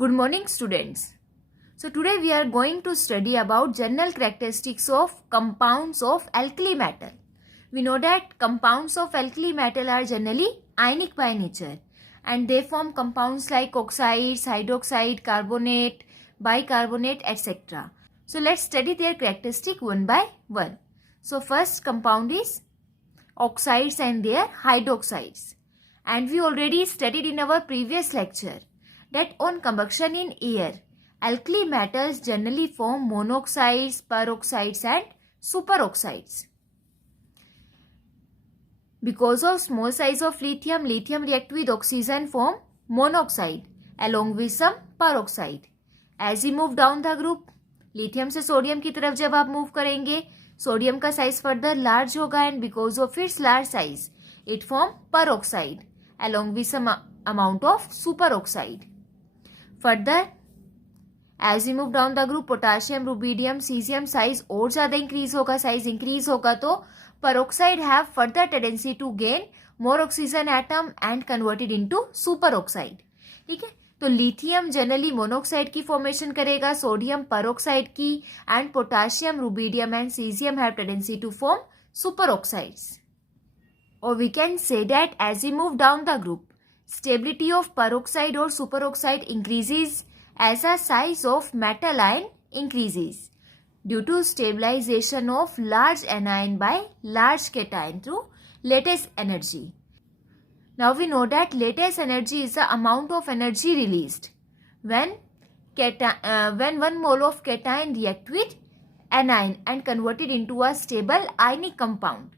Good morning, students. So today we are going to study about general characteristics of compounds of alkali metal. We know that compounds of alkali metal are generally ionic by nature and they form compounds like oxides, hydroxide, carbonate, bicarbonate, etc. So let's study their characteristic one by one. So first compound is oxides and their hydroxides. And we already studied in our previous lecture that on combustion in air, alkali metals generally form monoxides, peroxides and superoxides. Because of small size of lithium, lithium react with oxygen form monoxide along with some peroxide. As we move down the group, lithium से sodium की तरफ जब आप move करेंगे, sodium का size further large होगा and because of it's large size it form peroxide along with some amount of superoxide. Further, as we move down the group, potassium, rubidium, cesium size और ज़्यादा increase होगा, size increase होगा तो peroxide have further tendency to gain more oxygen atom and converted into superoxide. ठीक है, तो lithium generally monoxide की formation करेगा, सोडियम peroxide की and potassium, rubidium and cesium have tendency to form superoxides. Or we can say that as we move down the group, stability of peroxide or superoxide increases as the size of metal ion increases due to stabilization of large anion by large cation through lattice energy. Now we know that lattice energy is the amount of energy released when 1 mole of cation react with anion and converted into a stable ionic compound.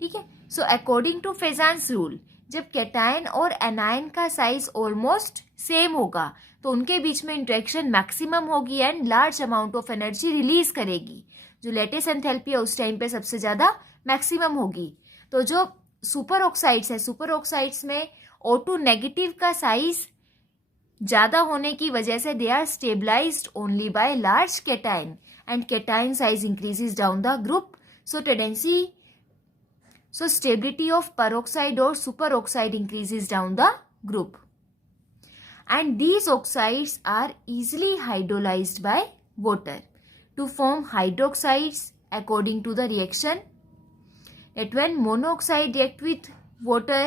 ठीक है, so according to फेजान्स rule, जब cation और anion का size almost same होगा तो उनके बीच में interaction maximum होगी and large amount of energy release करेगी. जो लेटिस एंथैल्पी है उस टाइम पे सबसे ज़्यादा मैक्सिमम होगी. तो जो सुपर ऑक्साइड्स है, सुपर ऑक्साइड्स में O2 नेगेटिव का साइज ज़्यादा होने की वजह से they are stabilised only by large cation and cation size increases down the group. So stability of peroxide or superoxide increases down the group. And these oxides are easily hydrolyzed by water to form hydroxides according to the reaction. That when monoxide react with water,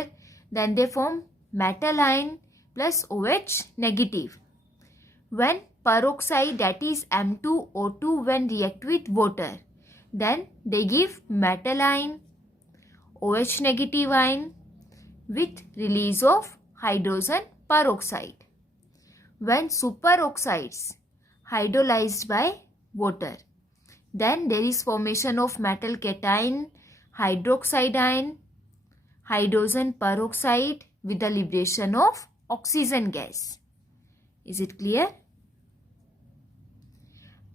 then they form metal ion plus OH negative. When peroxide, that is M2O2, when react with water, then they give metal ion, OH negative ion with release of hydrogen peroxide. When superoxides hydrolyzed by water, then there is formation of metal cation, hydroxide ion, hydrogen peroxide with the liberation of oxygen gas. Is it clear?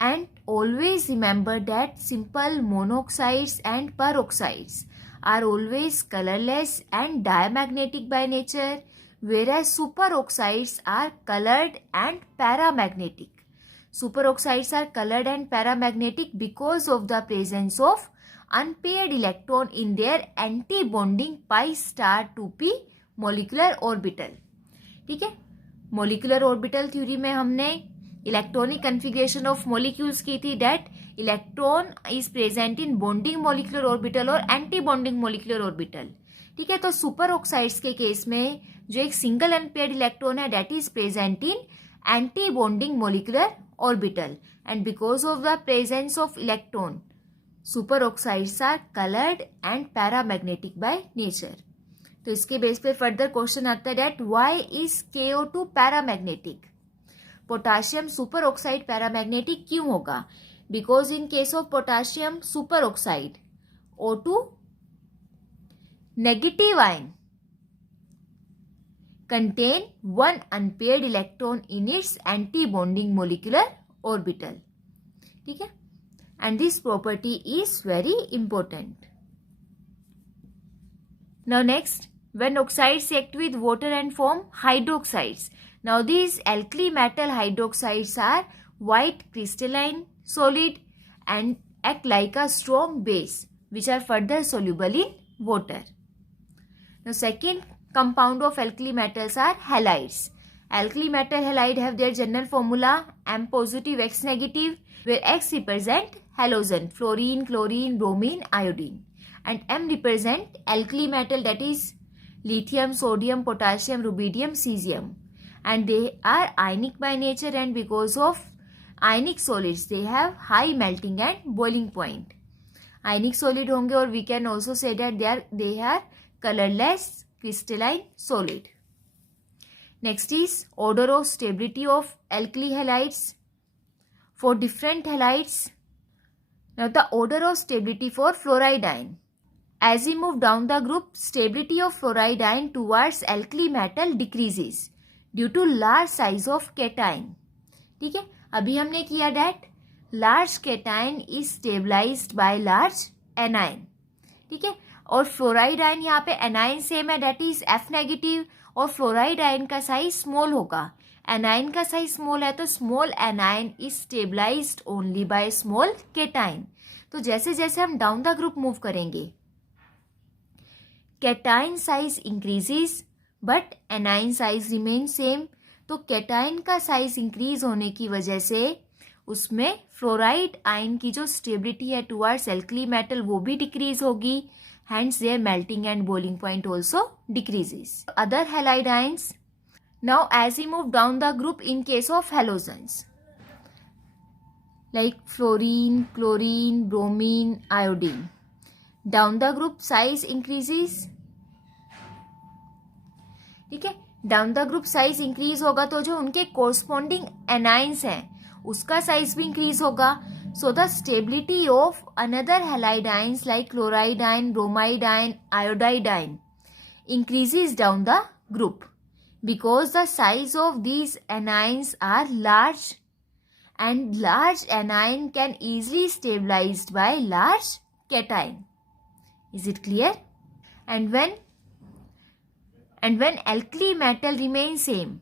And always remember that simple monoxides and peroxides are always colorless and diamagnetic by nature, whereas superoxides are colored and paramagnetic. Superoxides are colored and paramagnetic because of the presence of unpaired electron in their anti-bonding pi star 2p molecular orbital. ठीक है, molecular orbital theory में हमने electronic configuration of molecules की थी. That electron is present in bonding molecular orbital और anti bonding molecular orbital. ठीक है, तो सुपर ऑक्साइड्स के केस में जो एक सिंगल अनपेयर्ड इलेक्ट्रॉन है that is present in anti bonding molecular orbital and because of the presence of electron super oxides are coloured and paramagnetic by nature. तो इसके बेस पे फर्दर क्वेश्चन आता है that why is KO2 paramagnetic. Potassium super oxide paramagnetic क्यों होगा? Because in case of potassium super oxide O2 negative ion contain one unpaired electron in its anti-bonding molecular orbital. ठीक है, and this property is very important. Now next, when oxides react with water and form hydroxides. Now these alkali metal hydroxides are white crystalline solid and act like a strong base which are further soluble in water. Now second compound of alkali metals are halides. Alkali metal halide have their general formula M positive, X negative, where X represent halogen, fluorine, chlorine, bromine, iodine, and M represent alkali metal, that is lithium, sodium, potassium, rubidium, cesium, and they are ionic by nature, and because of ionic solids they have high melting and boiling point. Ionic solid होंगे और we can also say that they are colorless crystalline solid. Next is order of stability of alkali halides. For different halides, now the order of stability for fluoride ion. As we move down the group, stability of fluoride ion towards alkali metal decreases due to large size of cation. ठीक है, अभी हमने किया that large cation is stabilized by large anion. ठीक है, और fluoride ion यहाँ पे एनाइन सेम है, that is F नेगेटिव, और फ्लोराइड आयन का साइज स्मॉल होगा. एनाइन का साइज स्मॉल है तो small anion is stabilised only by small cation. तो जैसे जैसे हम डाउन द ग्रुप मूव करेंगे, cation size increases but anion size remain same. तो केटाइन का साइज इंक्रीज होने की वजह से उसमें फ्लोराइड आयन की जो स्टेबिलिटी है टुवर्ड्स एल्कली मेटल वो भी डिक्रीज होगी. Hence their melting and boiling point also decreases. Other halide ions. Now as we move down the group in case of halogens like fluorine, chlorine, bromine, iodine, down the group size increases. ठीक है, down the group size increase होगा तो जो उनके corresponding anions हैं उसका size भी increase होगा. So the stability of another halide ions like chloride ion, bromide ion, iodide ion increases down the group because the size of these anions are large, and large anion can easily stabilized by large cation. Is it clear? And when alkali metal remains same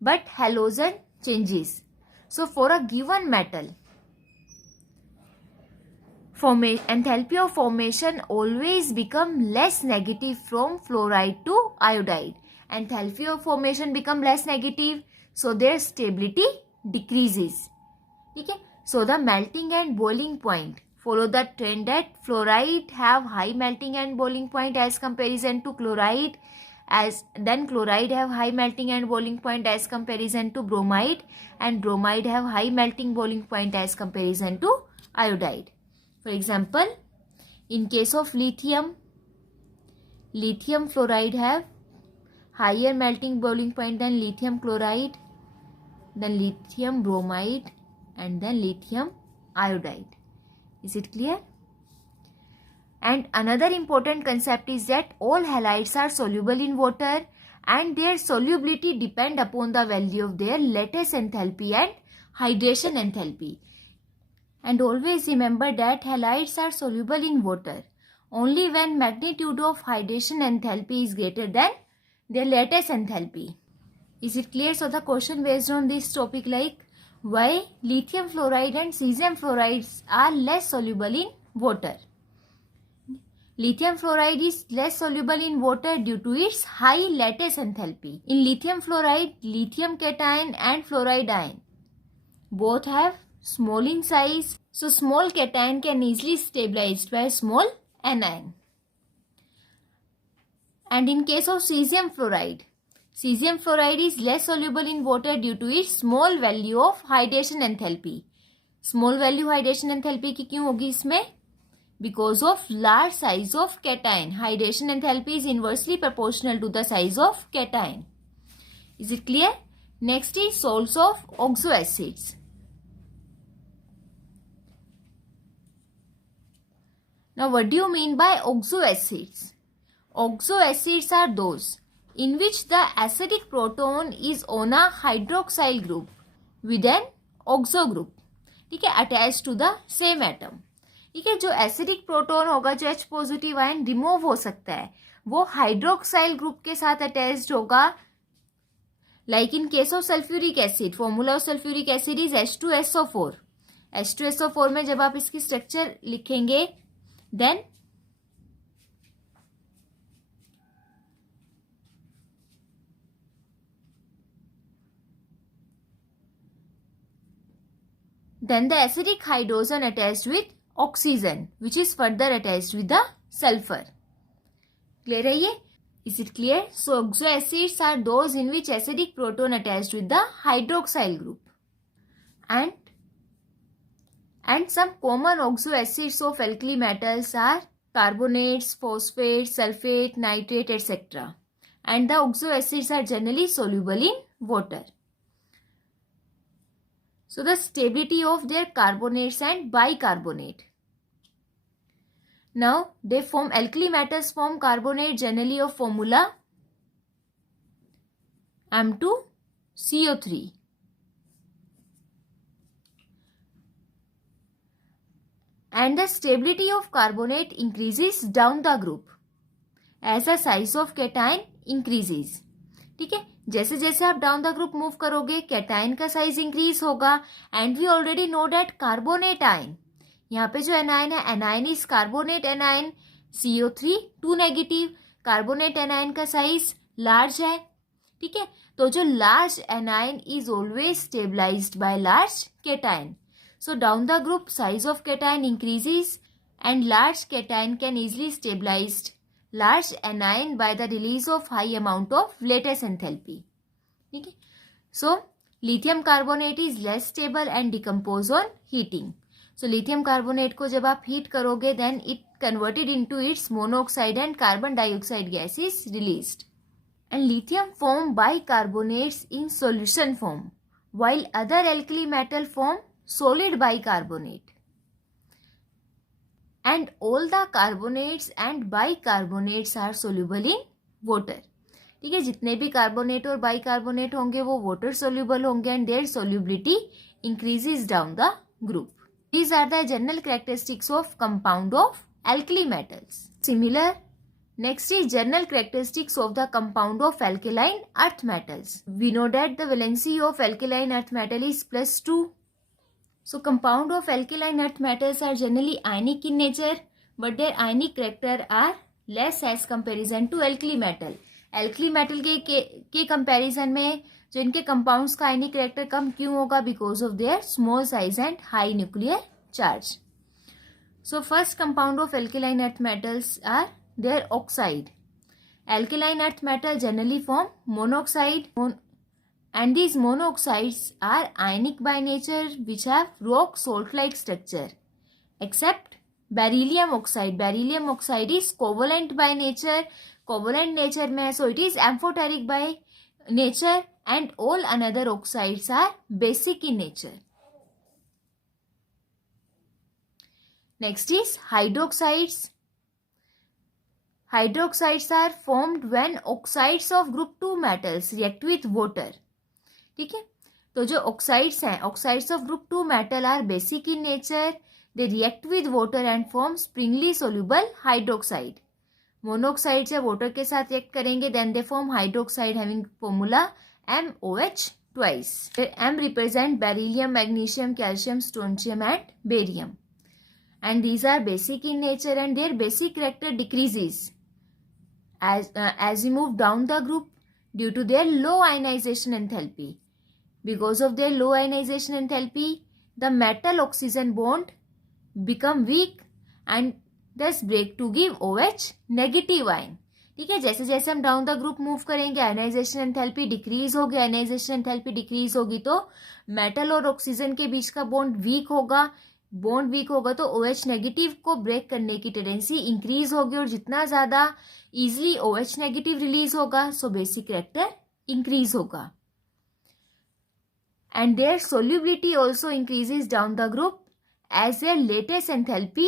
but halogen changes, so for a given metal, enthalpy of formation always become less negative from fluoride to iodide. Enthalpy of formation become less negative, so their stability decreases. ठीक है, so the melting and boiling point follow the trend that fluoride have high melting and boiling point as comparison to chloride, then chloride have high melting and boiling point as comparison to bromide, and bromide have high melting boiling point as comparison to iodide. For example, in case of lithium fluoride have higher melting boiling point than lithium chloride, then lithium bromide, and then lithium iodide. Is it clear? And another important concept is that all halides are soluble in water, and their solubility depend upon the value of their lattice enthalpy and hydration enthalpy. And always remember that halides are soluble in water only when magnitude of hydration enthalpy is greater than their lattice enthalpy. Is it clear? So the question based on this topic like why lithium fluoride and cesium fluorides are less soluble in water. Lithium fluoride is less soluble in water due to its high lattice enthalpy. In lithium fluoride, lithium cation and fluoride ion both have small in size, so small cation can easily stabilized by small anion. And in case of cesium fluoride is less soluble in water due to its small value of hydration enthalpy. Small value hydration enthalpy की क्यों होगी इसमें? Because of large size of cation. Hydration enthalpy is inversely proportional to the size of cation. Is it clear? Next is salts of oxoacids. Now what do you mean by oxoacids? Oxoacids are those in which the acidic proton is on a hydroxyl group with an oxo group. ठीक है, attached to the same atom. ठीक है, जो acidic proton होगा, जो H positive ion remove हो सकता है, वो हाइड्रोक्साइल ग्रुप के साथ अटैच्ड होगा. Like in case of sulphuric acid, formula of sulphuric acid is H2SO4. H2SO4 में जब आप इसकी स्ट्रक्चर लिखेंगे then Then the acidic hydrogen attached with oxygen, which is further attached with the sulfur. Clear है ये? Is it clear? So oxoacids are those in which acidic proton attached with the hydroxyl group. And some common oxoacids of alkali metals are carbonates, phosphates, sulfate, nitrate, etc. And the oxoacids are generally soluble in water. So the stability of their carbonates and bicarbonate. Now they form alkali metals form carbonate generally of formula M2CO3. And the stability of carbonate increases down the group as the size of cation increases. ठीक है, जैसे जैसे आप down the group move करोगे cation का size increase होगा. And we already know that carbonate ion, यहाँ पे जो एनायन है anion is carbonate anion, CO3 2 negative. Carbonate anion का साइज लार्ज है. ठीक है, तो जो large anion is always stabilised by large cation. So down the group size of cation increases and large cation can easily stabilize large anion by the release of high amount of lattice enthalpy. ठीक है, so lithium carbonate is less stable and decompose on heating. So lithium carbonate को जब आप heat करोगे then it converted into its monoxide and carbon dioxide gas is released. And lithium form bicarbonates in solution form while other alkali metal form solid bicarbonate. And all the carbonates and bicarbonates are soluble in water. ठीक है, जितने भी carbonate और bicarbonate होंगे वो water soluble होंगे and their solubility increases down the group. These are the general characteristics of compound of alkali metals. Similar, next is general characteristics of the compound of alkaline earth metals. We know that the valency of alkaline earth metal is +2. So compound of alkaline earth metals are generally ionic in nature, but their ionic character are less as comparison to alkali metal. alkali metal के comparison में जो इनके compounds का ionic character कम क्यों होगा? Because of their small size and high nuclear charge. So first compound of alkaline earth metals are their oxide. Alkaline earth metal generally form monoxide. And these monoxides are ionic by nature which have rock salt-like structure except beryllium oxide. Beryllium oxide is covalent by nature. Covalent nature में so it is amphoteric by nature and all another oxides are basic in nature. Next is hydroxides. Hydroxides are formed when oxides of group 2 metals react with water. ठीक है, तो जो oxides हैं oxides of group 2 metal are basic in nature. They react with water and form sparingly soluble hydroxide. Monoxide से water के साथ react करेंगे then they form hydroxide having formula MOH twice. M represent beryllium, magnesium, calcium, strontium and barium. And these are basic in nature and their basic character decreases as you move down the group due to their low ionization enthalpy. Because of their low ionization enthalpy, the metal oxygen bond become weak and thus break to give OH negative ion. ठीक है, जैसे जैसे हम down the group move करेंगे ionization enthalpy decrease होगी. Ionization enthalpy decrease होगी तो metal और ऑक्सीजन के बीच का बॉन्ड वीक होगा. बॉन्ड वीक होगा तो OH नेगेटिव को ब्रेक करने की टेंडेंसी इंक्रीज होगी और जितना ज्यादा इजिली OH नेगेटिव रिलीज होगा सो बेसिक कैरेक्टर इंक्रीज होगा. And their solubility also increases down the group as their lattice enthalpy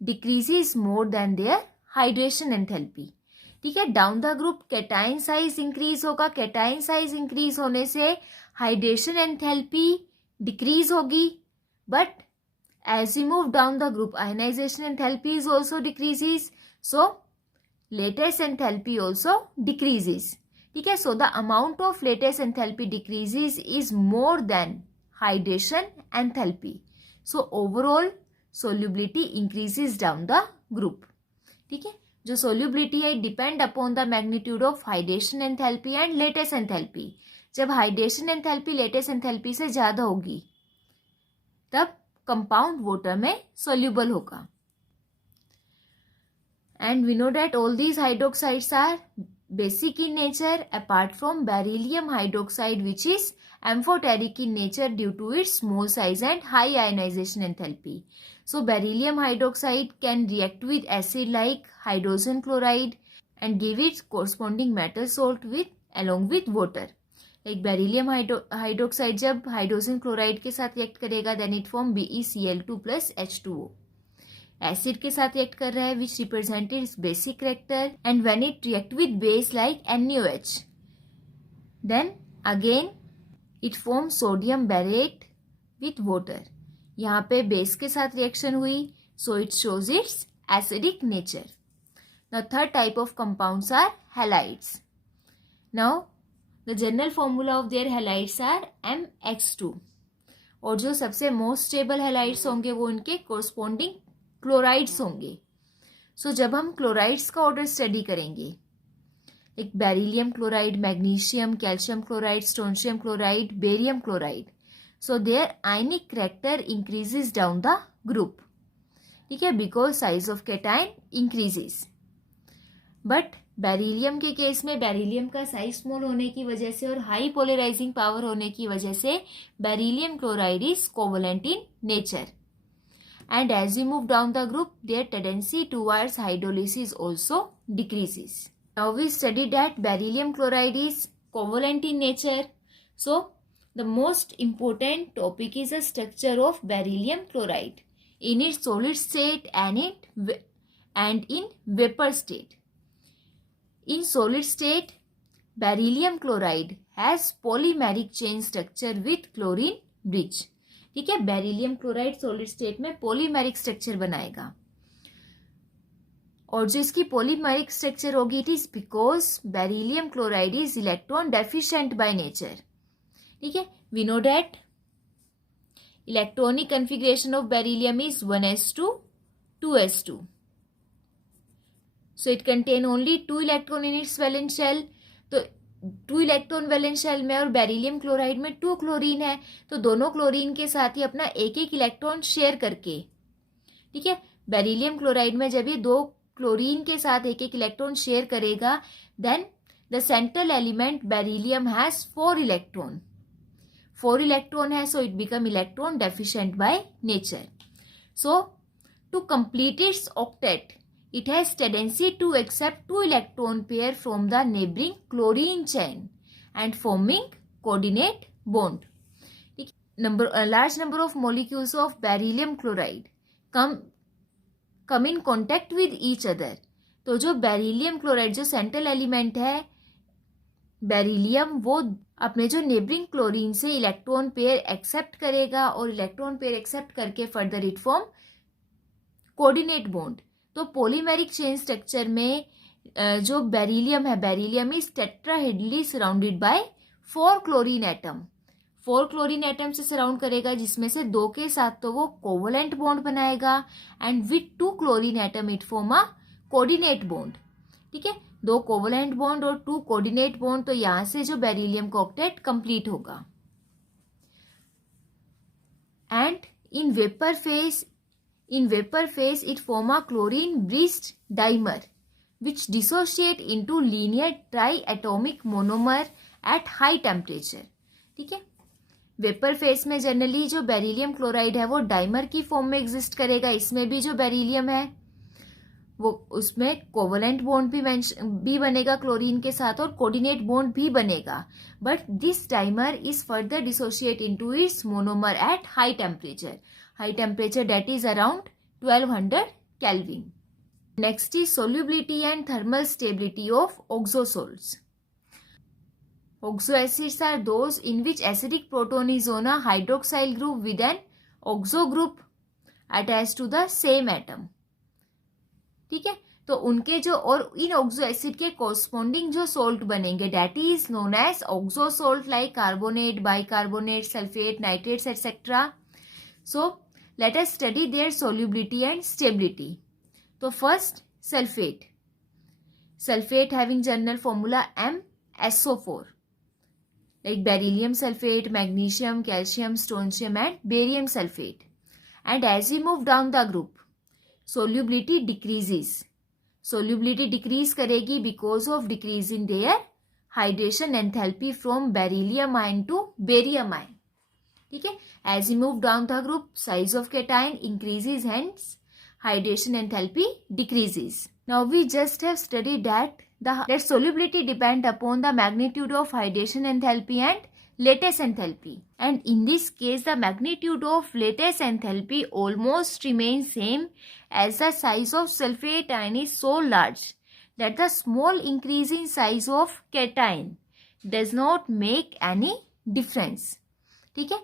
decreases more than their hydration enthalpy. ठीक है, down the group cation size increase होगा. Cation size increase होने से hydration enthalpy decrease होगी. But as you move down the group ionization enthalpy is also decreases, so lattice enthalpy also decreases. ठीक है, so the amount of lattice enthalpy decreases is more than hydration enthalpy, so overall solubility increases down the group. ठीक है, जो solubility है depend upon the magnitude of hydration enthalpy and lattice enthalpy. जब hydration enthalpy lattice enthalpy से ज्यादा होगी तब compound water में soluble होगा. And we know that all these hydroxides are basic in nature apart from beryllium hydroxide, which is amphoteric in nature due to its small size and high ionization enthalpy. So beryllium hydroxide can react with acid like hydrogen chloride and give its corresponding metal salt along with water. Like beryllium hydroxide जब hydrogen chloride के साथ react करेगा then it form BeCl2 plus H2O. Acid के साथ react कर रहा है which represent its basic character and when it react with base like NaOH then again it form sodium beryllate with water. यहाँ पे बेस के साथ रिएक्शन हुई so it shows its acidic nature. Now third type of compounds are halides. Now the general formula of their halides are MX2 और जो सबसे most stable halides होंगे वो इनके कोरस्पॉन्डिंग क्लोराइड्स होंगे. सो जब हम क्लोराइड्स का ऑर्डर स्टडी करेंगे एक beryllium chloride, magnesium, calcium chloride, strontium chloride, barium chloride, so their ionic character increases down the group. ठीक है, because size of cation increases. But beryllium के केस में बेरिलियम का साइज स्मॉल होने की वजह से और हाई पोलराइजिंग पावर होने की वजह से beryllium chloride is covalent in nature. And as we move down the group, their tendency towards hydrolysis also decreases. Now we studied that beryllium chloride is covalent in nature. So the most important topic is the structure of beryllium chloride in its solid state and in vapor state. In solid state, beryllium chloride has polymeric chain structure with chlorine bridge. ठीक है, beryllium chloride solid state में polymeric structure बनाएगा और जो इसकी polymeric structure होगी it is because beryllium chloride is electron deficient by nature. ठीक है, we know that electronic configuration of beryllium is 1s2 2s2. So it contain only 2 electron in its valence shell. तो 2 electron valence shell में और beryllium chloride में 2 chlorine है तो दोनों chlorine के साथ ही अपना एक इलेक्ट्रॉन शेयर करके. ठीक है, बेरिलियम क्लोराइड में जब ये 2 क्लोरीन के साथ एक इलेक्ट्रॉन शेयर करेगा then the central element beryllium has 4 electron. 4 electron है so it become electron deficient by nature. So to complete its octet it has tendency to accept 2 electron pair from the neighboring chlorine chain and forming coordinate bond. Large number of molecules of beryllium chloride come in contact with each other. तो जो beryllium chloride जो central element है beryllium वो अपने जो neighbouring chlorine से electron pair accept करेगा और इलेक्ट्रॉन पेयर एक्सेप्ट करके further it form coordinate bond. तो पॉलीमेरिक चेन स्ट्रक्चर में जो बेरिलियम है beryllium is tetrahedrally surrounded by 4 chlorine atom. 4 chlorine atom से सराउंड करेगा जिसमें से 2 के साथ तो वो कोवलेंट बॉन्ड बनाएगा and with 2 chlorine atom it form a coordinate bond. ठीक है, 2 कोवलेंट बॉन्ड और 2 कोऑर्डिनेट बॉन्ड. तो यहां से जो बेरिलियम का ऑक्टेट कंप्लीट होगा. And in vapor phase it form a chlorine bridged dimer which dissociate into linear triatomic monomer at high temperature. ठीक है, वेपर फेज में जनरली जो बेरिलियम क्लोराइड है वो डाइमर की फॉर्म में एग्जिस्ट करेगा. इसमें भी जो बेरिलियम है वो उसमें कोवलेंट बॉन्ड भी बनेगा क्लोरीन के साथ और कोऑर्डिनेट बॉन्ड भी बनेगा. But this dimer is further dissociate into its monomer at high temperature. High temperature that is around 1200 Kelvin. Next is solubility and thermal stability of oxosalts. Oxoacids are those in which acidic proton is on a hydroxyl group with an oxo group attached to the same atom. ठीक है, तो उनके जो और इन oxo acid के corresponding जो salt बनेंगे that is known as oxo salt like carbonate, bicarbonate, sulphate, nitrates etcetera. So let us study their solubility and stability. So first sulfate having general formula MSO4. like beryllium sulfate, magnesium, calcium, strontium and barium sulfate. And as we move down the group, solubility decreases. Solubility decrease करेगी because of decrease in their hydration enthalpy from beryllium ion to barium ion. ठीक है, as we move down the group, size of cation increases, hence hydration enthalpy decreases. Now we just have studied that that solubility depend upon the magnitude of hydration enthalpy and lattice enthalpy, and in this case the magnitude of lattice enthalpy almost remains same as the size of sulfate ion is so large that the small increase in size of cation does not make any difference. ठीक है,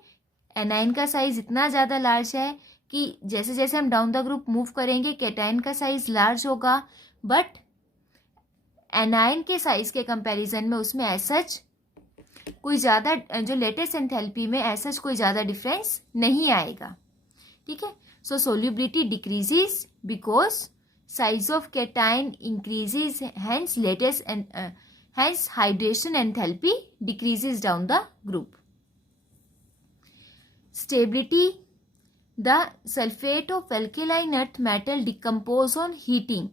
A9 का size इतना ज़्यादा large है कि जैसे जैसे हम डाउन द ग्रुप मूव करेंगे कैटाइन का साइज लार्ज होगा, बट एनाइन के साइज के कंपैरिजन में उसमें एसच कोई ज़्यादा, जो लेटेस्ट एंथैल्पी में एसच कोई ज़्यादा डिफरेंस नहीं आएगा. ठीक है, so solubility decreases because size of cation increases, hence lattice hence hydration enthalpy decreases down the group. Stability: the sulfate of alkaline earth metal decompose on heating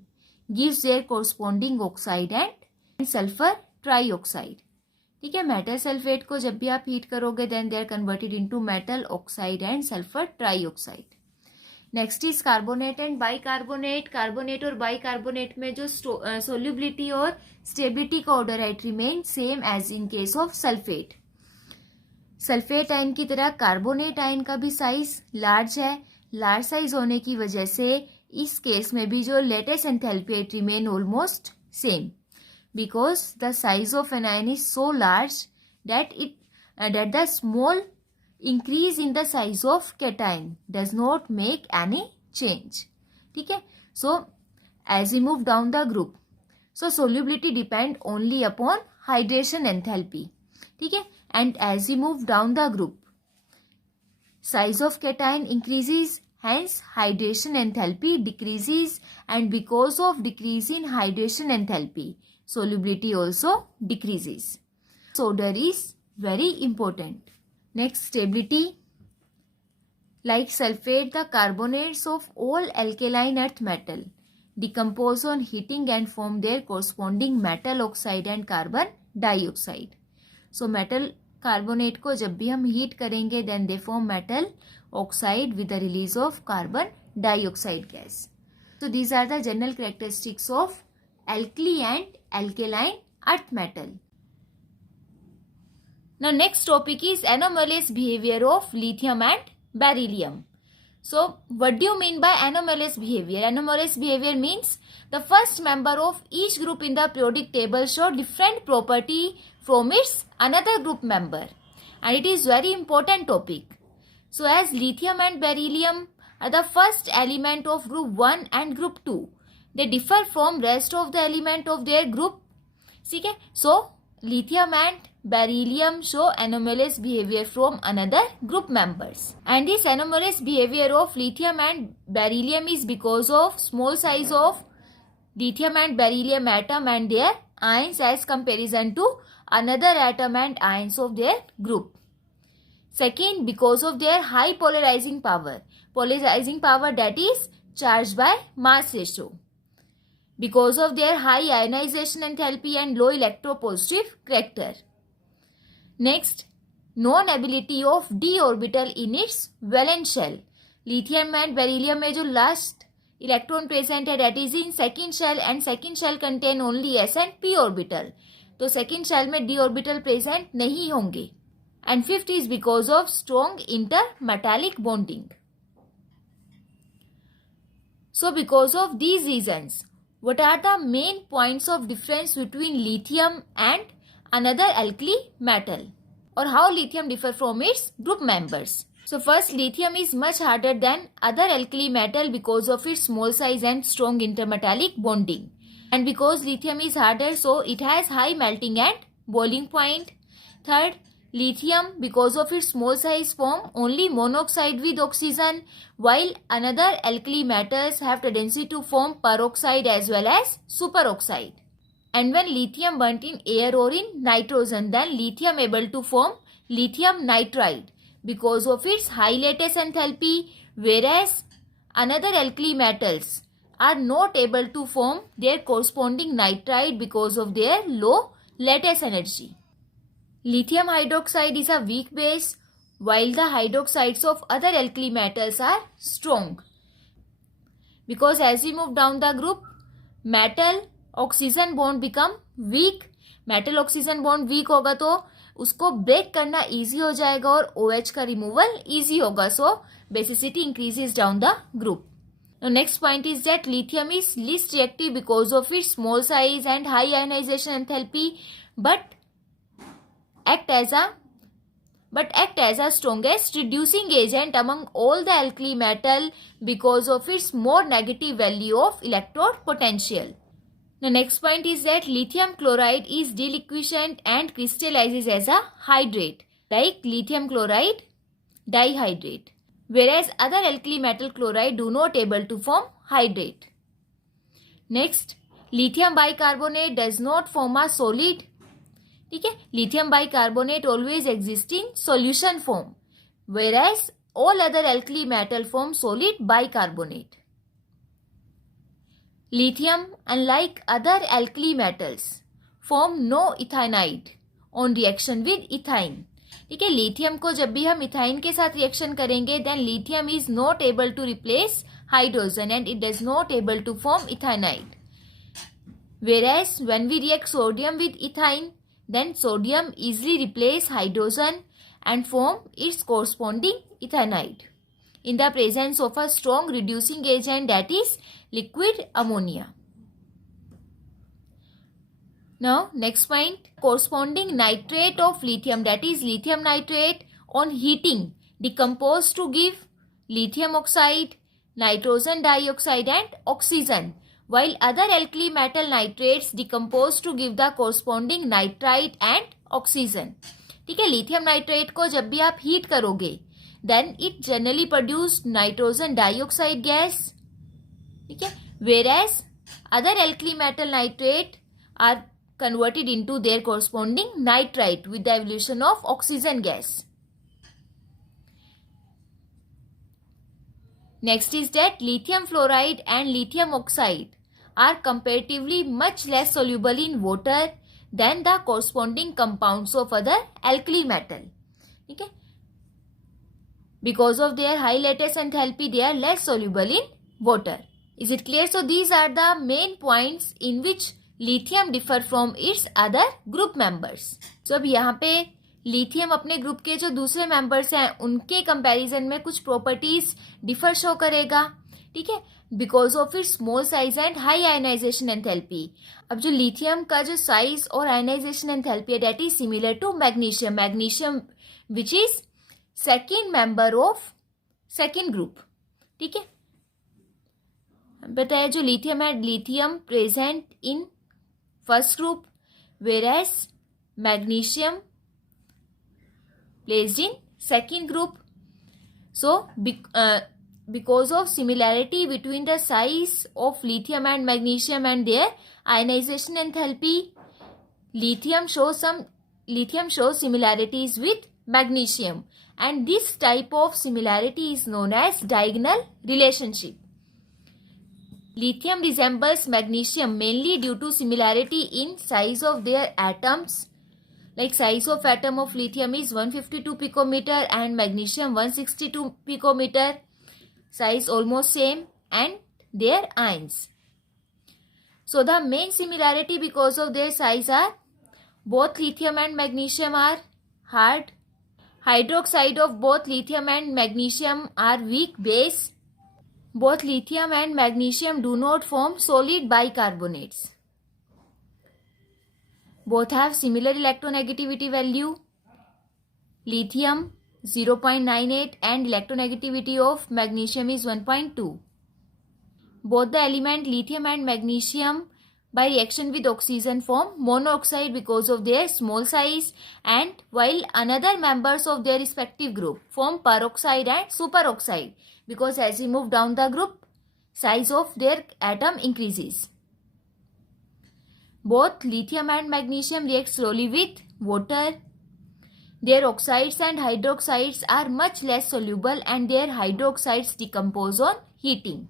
gives their corresponding oxide and sulfur trioxide. ठीक है, metal sulphate को जब भी आप heat करोगे then they are converted into metal oxide and sulphur trioxide. Next is carbonate and bicarbonate. Carbonate और bicarbonate में जो सोल्यूबिलिटी और स्टेबिलिटी का ऑर्डर है it remain same as in case of sulphate. Sulphate ion की तरह carbonate ion का भी साइज लार्ज है. लार्ज साइज होने की वजह से इस केस में भी जो lattice enthalpy it remain almost same because the size of an ion is so large that the small increase in the size of cation does not make any change. ठीक है, so as we move down the group, so solubility depend only upon hydration enthalpy. ठीक है, and as we move down the group, size of cation increases, hence hydration enthalpy decreases, and because of decrease in hydration enthalpy solubility also decreases. So order is very important. Next, stability. Like sulfate, the carbonates of all alkaline earth metal decompose on heating and form their corresponding metal oxide and carbon dioxide. So metal carbonate को जब भी हम heat करेंगे then they form metal oxide with the release of carbon dioxide gas. So these are the general characteristics of alkali and alkaline earth metal. Now next topic is anomalous behaviour of lithium and beryllium. So what do you mean by anomalous behavior? Anomalous behavior means the first member of each group in the periodic table show different property from its another group member, and it is very important topic. So as lithium and beryllium are the first element of group 1 and group 2, they differ from rest of the element of their group. ठीक है, so lithium and beryllium show anomalous behavior from another group members, and this anomalous behavior of lithium and beryllium is because of small size of lithium and beryllium atom and their ions as comparison to another atom and ions of their group. Second, because of their high polarizing power that is charged by mass ratio. Because of their high ionization enthalpy and low electropositive character. Next, non-ability of d orbital in its valence shell. Lithium and beryllium में जो last electron present है that is in second shell, and second shell contain only s and p orbital. तो second shell में d orbital present नहीं होंगे. And fifth is because of strong intermetallic bonding. So because of these reasons, what are the main points of difference between lithium and another alkali metal, or how lithium differ from its group members? So first, lithium is much harder than other alkali metal because of its small size and strong intermetallic bonding. And because lithium is harder, so it has high melting and boiling point. Third, lithium because of its small size form only monoxide with oxygen, while another alkali metals have tendency to form peroxide as well as superoxide. And when lithium burnt in air or in nitrogen, then lithium able to form lithium nitride because of its high lattice enthalpy, whereas another alkali metals are not able to form their corresponding nitride because of their low lattice energy. Lithium hydroxide is a weak base, while the hydroxides of other alkali metals are strong. Because as we move down the group, metal oxygen bond become weak. Metal oxygen bond weak होगा तो उसको break करना easy हो जाएगा और OH का removal easy होगा. So basicity increases down the group. Next point is that lithium is least reactive because of its small size and high ionisation enthalpy but act as a strongest reducing agent among all the alkali metal because of its more negative value of electrode potential. The next point is that lithium chloride is deliquescent and crystallizes as a hydrate, like lithium chloride dihydrate, whereas other alkali metal chloride do not able to form hydrate. Next, lithium bicarbonate does not form a solid. ठीक है, lithium bicarbonate always exists in solution form, whereas all other alkali metal form solid bicarbonate. Lithium, unlike other alkali metals, form no ethanide on reaction with ethyne. ठीक है, lithium को जब भी हम ethyne के साथ रिएक्शन करेंगे then lithium is not able to replace hydrogen and it does not able to form ethanide. Whereas when we react sodium with ethyne, then sodium easily replace hydrogen and form its corresponding ethanide in the presence of a strong reducing agent, that is liquid ammonia. Now next point, corresponding nitrate of lithium, that is lithium nitrate, on heating decompose to give lithium oxide, nitrogen dioxide and oxygen, while other alkali metal nitrates decompose to give the corresponding nitrite and oxygen. ठीक है, lithium nitrate को जब भी आप heat करोगे then it generally produce nitrogen dioxide gas. ठीक है, whereas other alkali metal nitrate are converted into their corresponding nitrite with the evolution of oxygen gas. Next is that lithium fluoride and lithium oxide are comparatively much less soluble in water than the corresponding compounds of other alkali metal. ठीक है, because of their high lattice enthalpy they are less soluble in water. Is it clear? So these are the main points in which lithium differ from its other group members. So अब यहाँ पे lithium अपने group के जो दूसरे members हैं उनके comparison में कुछ प्रॉपर्टीज डिफर शो करेगा. ठीक है, because of its small size and high ionisation enthalpy. अब जो लिथियम का जो साइज और आयनाइजेशन एंथैल्पी है that is similar to magnesium. Magnesium which is second member of second group. ठीक है, बताया जो लिथियम है, lithium present in first group whereas magnesium placed in second group. So because of similarity between the size of lithium and magnesium and their ionization enthalpy, lithium shows similarities with magnesium, and this type of similarity is known as diagonal relationship. Lithium resembles magnesium mainly due to similarity in size of their atoms. Like size of atom of lithium is 152 picometer and magnesium 162 picometer. Size almost same and their ions. So the main similarity because of their size are both lithium and magnesium are hard. Hydroxide of both lithium and magnesium are weak base. Both lithium and magnesium do not form solid bicarbonates. Both have similar electronegativity value. Lithium 0.98 and electronegativity of magnesium is 1.2. Both the element lithium and magnesium by reaction with oxygen form monoxide because of their small size, and while another members of their respective group form peroxide and superoxide because as we move down the group size of their atom increases. both lithium and magnesium react slowly with water. Their oxides and hydroxides are much less soluble and their hydroxides decompose on heating.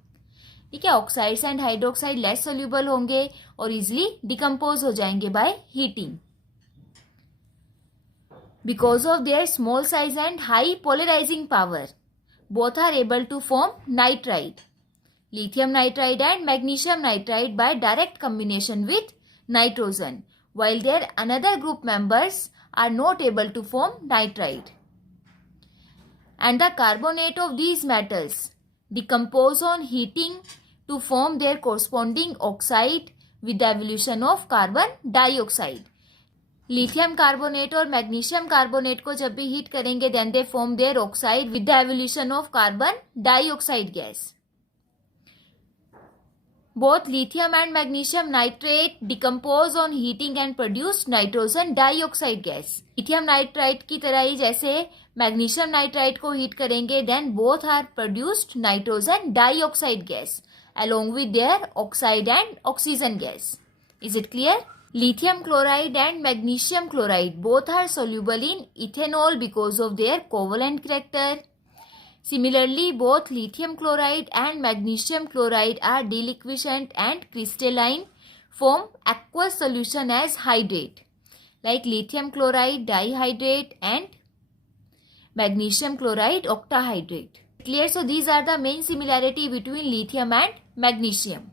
ठीक है, oxides and hydroxide less soluble होंगे और easily decompose हो जाएंगे by heating. Because of their small size and high polarizing power, both are able to form nitride, lithium nitride and magnesium nitride by direct combination with nitrogen, while their another group members are not able to form nitride. And the carbonate of these metals decompose on heating to form their corresponding oxide with the evolution of carbon dioxide. Lithium carbonate और magnesium carbonate को जब भी heat करेंगे then they form their oxide with the evolution of carbon dioxide gas. Both lithium and magnesium nitrate decompose on heating and produce nitrogen dioxide gas. Lithium nitrite की तरह ही जैसे magnesium nitrite को heat करेंगे then both are produced nitrogen dioxide gas along with their oxide and oxygen gas. Is it clear? Lithium chloride and magnesium chloride both are soluble in ethanol because of their covalent character. Similarly, both lithium chloride and magnesium chloride are deliquescent and crystalline, form aqueous solution as hydrate, like lithium chloride dihydrate and magnesium chloride octahydrate. Clear? So these are the main similarity between lithium and magnesium.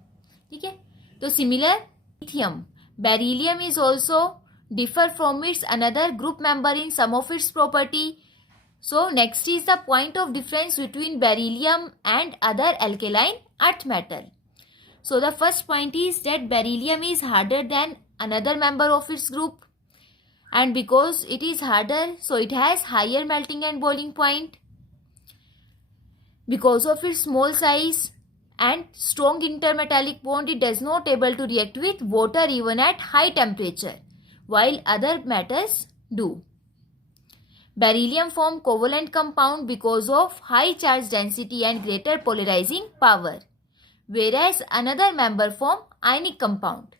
ठीक है, तो similar lithium. Beryllium is also differ from its another group member in some of its property. So next is the point of difference between beryllium and other alkaline earth metal. So the first point is that beryllium is harder than another member of its group, and because it is harder, so it has higher melting and boiling point. Because of its small size and strong intermetallic bond, it does not able to react with water even at high temperature, while other metals do. Beryllium form covalent compound because of high charge density and greater polarizing power, whereas another member form ionic compound.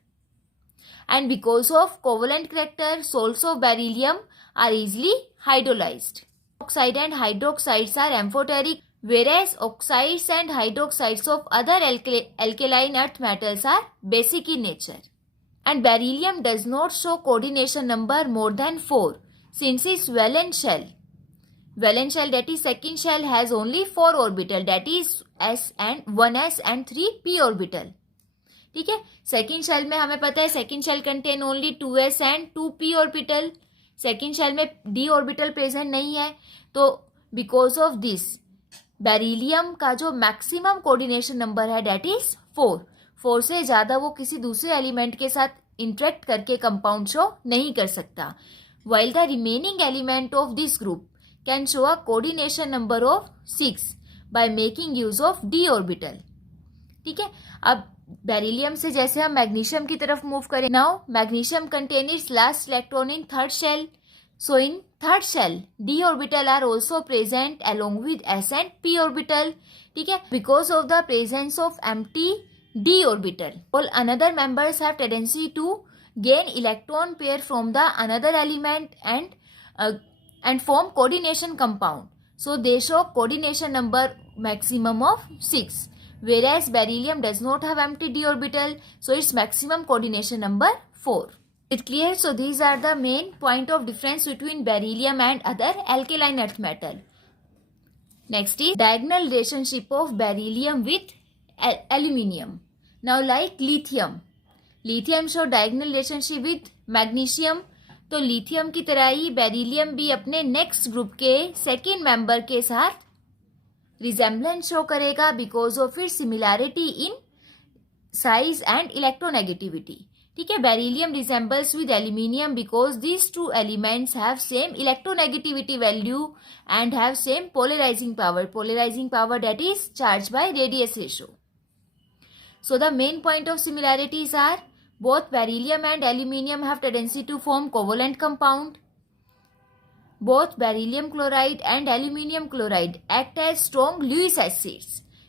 And because of covalent character, salts of beryllium are easily hydrolyzed. Oxide and hydroxides are amphoteric, whereas oxides and hydroxides of other alkaline earth metals are basic in nature. And beryllium does not show coordination number more than 4 since its valence shell that is second shell has only 4 orbital, that is s and 1s and 3 p orbital. ठीक है, second shell में हमें पता है second shell contain only 2s and 2p orbital. Second shell में d orbital present नहीं है, तो बिकॉज ऑफ दिस बेरिलियम का जो मैक्सिमम कोऑर्डिनेशन नंबर है डेट इज 4 से ज़्यादा वो किसी दूसरे एलिमेंट के साथ इंटरेक्ट करके कंपाउंड शो नहीं कर सकता. While the remaining element of this group can show a coordination number of 6 by making use of d orbital. ठीक है, अब बेरिलियम से जैसे हम मैग्नीशियम की तरफ मूव करें, now magnesium contain its last electron in third shell. So in third shell, d orbital are also present along with s and p orbital. ठीक है, because of the presence of empty d orbital, all another members have tendency to gain electron pair from the another element and form coordination compound. So they show coordination number maximum of 6, whereas beryllium does not have empty d orbital, so its maximum coordination number 4. It clear? So these are the main point of difference between beryllium and other alkaline earth metal. Next is diagonal relationship of beryllium with aluminium. Now like lithium show diagonal relationship with magnesium. तो lithium की तरह ही beryllium भी अपने next group के second member के साथ resemblance show करेगा because of its similarity in size and electronegativity. ठीक है, beryllium resembles with aluminium because these two elements have same electronegativity value and have same polarising power that is charge by radius ratio. So the main point of similarities are both beryllium and aluminium have tendency to form covalent compound. Both beryllium chloride and aluminium chloride act as strong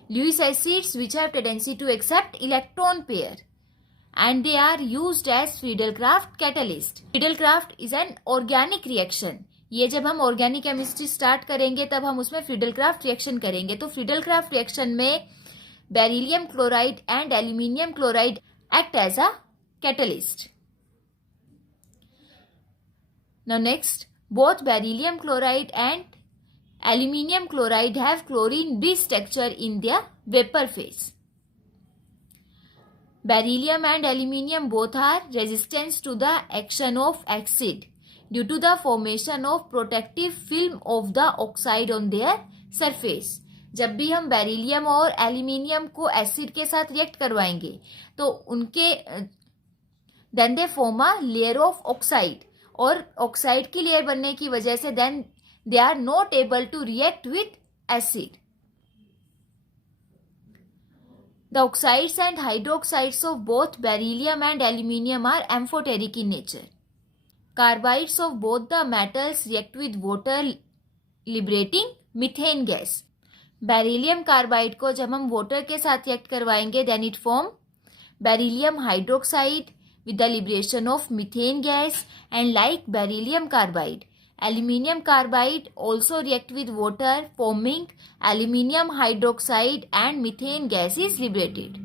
Lewis acids which have tendency to accept electron pair. and they are used as Friedel-Crafts catalyst. Friedel-Crafts is an organic reaction. ये जब हम organic chemistry start करेंगे तब हम उसमें Friedel-Crafts reaction करेंगे. तो Friedel Crafts reaction में beryllium chloride and aluminium chloride act as a catalyst. Now next, both beryllium chloride and aluminium chloride have chlorine-based structure in their vapor phase. Beryllium and aluminium both are resistant to the action of acid due to the formation of protective film of the oxide on their surface. जब भी हम beryllium और aluminium को acid के साथ react करवाएंगे तो उनके then they form a layer of oxide, और ऑक्साइड की लेयर बनने की वजह से then they are not able to react with acid. The oxides and hydroxides of both beryllium and aluminium are amphoteric in nature. Carbides of both the metals react with water liberating methane gas. Beryllium carbide को जब हम water के साथ react करवाएंगे then it form beryllium hydroxide with the liberation of methane gas, and like beryllium carbide, aluminium carbide also react with water forming aluminium hydroxide and methane gas is liberated.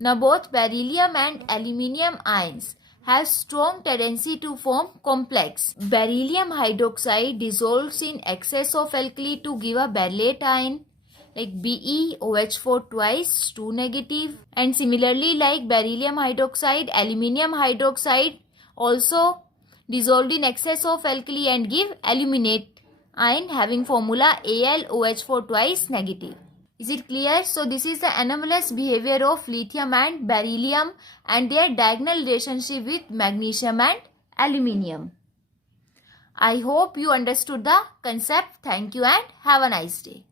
Now both beryllium and aluminium ions have strong tendency to form complex. Beryllium hydroxide dissolves in excess of alkali to give a berylate ion like BeOH4 twice 2 negative, and similarly like beryllium hydroxide, aluminium hydroxide also dissolved in excess of alkali and give aluminate ion having formula AlOH4 twice negative. Is it clear? So this is the anomalous behavior of lithium and beryllium and their diagonal relationship with magnesium and aluminium. I hope you understood the concept. Thank you and have a nice day.